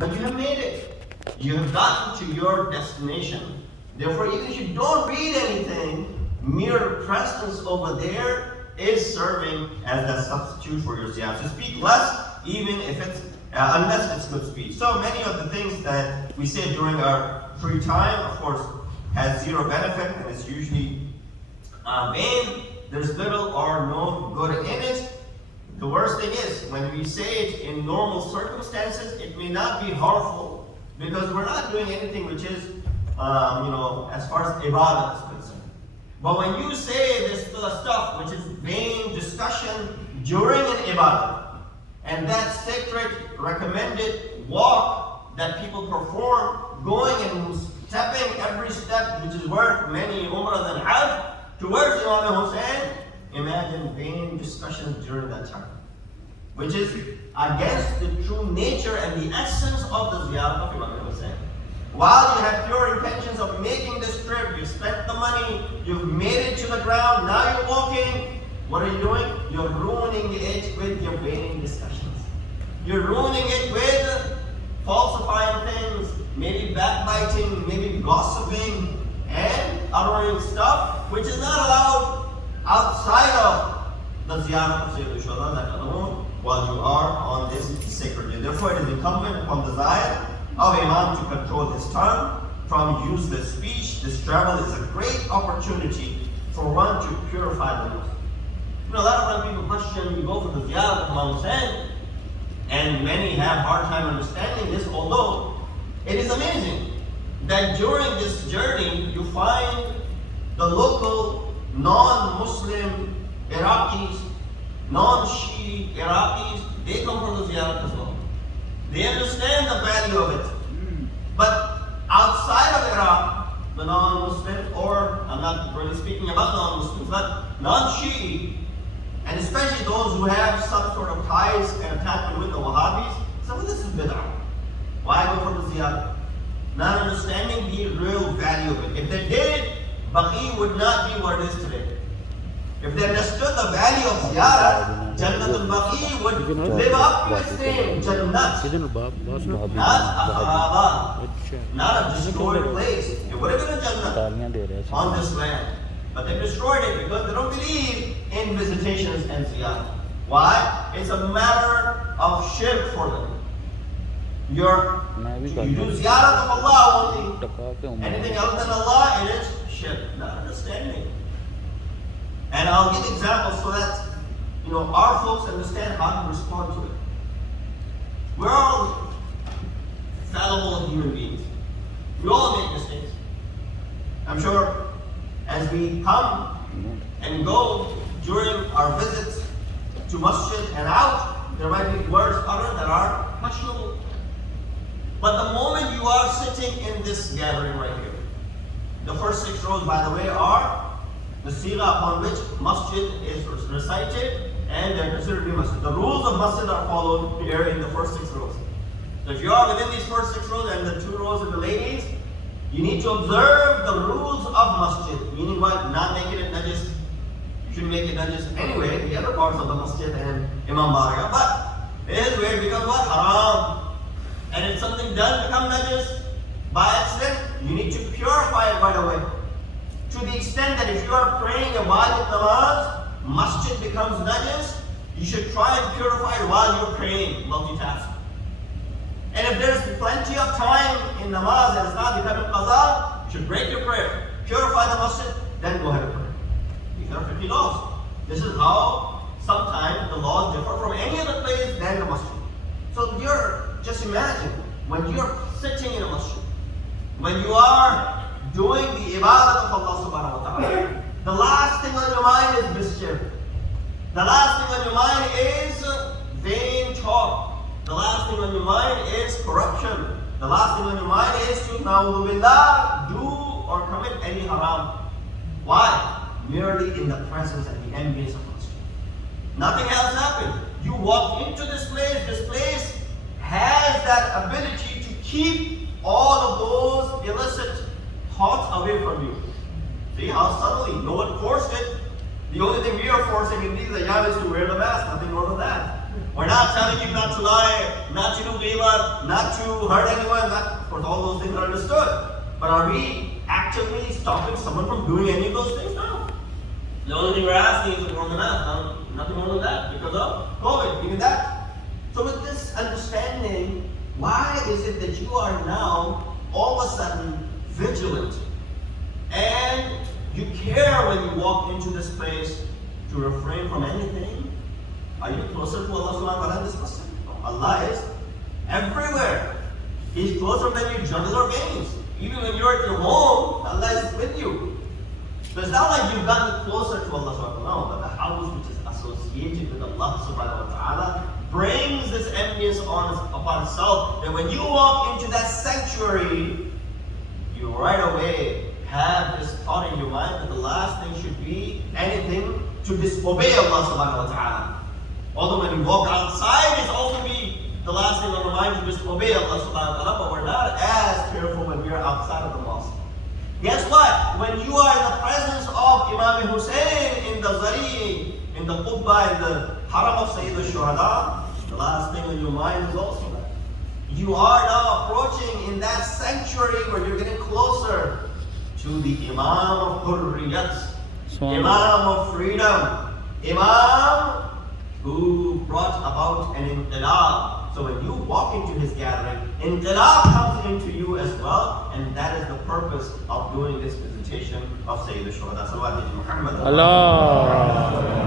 but you have made it. You have gotten to your destination. Therefore, even if you don't read anything, mere presence over there is serving as a substitute for your ziyarah. So speak less, even if it's unless it's good speech. So many of the things that we say during our free time, of course, has zero benefit and is usually vain. There's little or no good in it. The worst thing is, when we say it in normal circumstances, it may not be harmful because we're not doing anything which is, as far as ibadah is concerned. But when you say this stuff which is vain discussion during an ibadah, and that sacred recommended walk that people perform, going and stepping every step which is worth many umrah than hajj, towards Imam Hussein, imagine vain discussions during that time, which is against the true nature and the essence of the ziyarah of Imam Hussein. While you have pure intentions of making this trip, you spent the money, you've made it to the ground, now you're walking, what are you doing? You're ruining it with your vain discussions. You're ruining it with falsifying things, maybe backbiting, maybe gossiping, and uttering stuff which is not allowed outside of the ziyarah of Sayyid Shuhada, that alone, while you are on this sacred day. Therefore, it is incumbent upon the Zayed of Imam to control his tongue from useless speech. This travel is a great opportunity for one to purify the Muslim. A lot of times people question, you go for the ziyarah of Imam Hussein, and many have hard time understanding this, although it is amazing that during this journey you find the local non-Muslim Iraqis, non-Shi'i Iraqis, they come from the ziyarah as well. They understand the value of it. But outside of Iraq, the non-Muslims, or I'm not really speaking about non-Muslims, but non-Shi'i, and especially those who have some sort of ties and attachment with the Wahhabis, say, well, this is bid'ah. Why go for the ziyarah? Not understanding the real value of it. If they did, Baqi would not be what it is today. If they understood the value of ziyarah, Jannatul Baqi would live up to its name, Jannat. Not a kharaba, not a destroyed place. It would have been a Jannat on this land. But they destroyed it because they don't believe in visitations and ziyarah. Why? It's a matter of shirk for them. You do ziyarah of Allah only. Anything other than Allah, it is shirk, not understanding. And I'll give examples so that our folks understand how to respond to it. We're all fallible human beings. We all make mistakes. I'm sure as we come and go during our visits to masjid and out, there might be words uttered that are questionable. But the moment you are sitting in this gathering right here, the first 6 rows, by the way, are the sigha upon which masjid is recited, and they're considered to be masjid. The rules of masjid are followed here in the first 6 rows. So if you are within these first 6 rows and the 2 rows of the ladies, you need to observe the rules of masjid, meaning what? Not making it najis. You shouldn't make it najis anyway, the other parts of the masjid and Imam Baraga. But it is where it becomes what? Haram. And if something does become najis by accident, you need to purify it right away. To the extent that if you are praying a wajib namaz, masjid becomes najis, you should try and purify it while you're praying, multitask. And if there's plenty of time in namaz and it's not becoming qaza, you should break your prayer, purify the masjid, then go ahead and pray. These are 50 laws. This is how sometimes the laws differ from any other place than the masjid. So just imagine, when you're sitting in a masjid, when you are doing the ibadah of Allah subhanahu wa ta'ala, the last thing on your mind is mischief. The last thing on your mind is vain talk. The last thing on your mind is corruption. The last thing on your mind is to, na'udhu billah, do or commit any haram. Why? Merely in the presence and the ambience of masjid. Nothing else happened. You walk into this place has that ability to keep all of those illicit thoughts away from you. See how subtly, no one forced it. The only thing we are forcing in these ayam is to wear the mask, nothing more than that. We're not telling you not to lie, not to do ghibah, not to hurt anyone. Of course, all those things are understood. But are we actively stopping someone from doing any of those things? No. The only thing we're asking is to perform the mask. Nothing more than that because of COVID, even that. So with this understanding, why is it that you are now all of a sudden vigilant and you care when you walk into this place to refrain from anything? Are you closer to Allah subhanahu wa ta'ala in this question? Allah is everywhere. He's closer than your jugular veins. Even when you're at your home, Allah is with you. So it's not like you've gotten closer to Allah subhanahu wa ta'ala, but the house which is associated with Allah subhanahu wa ta'ala brings this ambience upon itself that when you walk into that sanctuary, you right away have this thought in your mind that the last thing should be anything to disobey Allah subhanahu wa ta'ala. Although when you walk outside, it's also be the last thing on our mind to disobey Allah subhanahu wa ta'ala, but we're not as careful when we're outside of the mosque. Guess what? When you are in the presence of Imam Hussein in the Zari, in the khutba, in the haram of Sayyid al-Shuhada, the last thing on your mind is also that. You are now approaching in that sanctuary where you're getting closer to the Imam of Hurriyat, Imam of freedom, Imam who brought about an inqilab. So when you walk into his gathering, inqilab comes into you as well, and that is the purpose of doing this visitation of Sayyid al-Shuhada. Salawat Muhammad. Allah.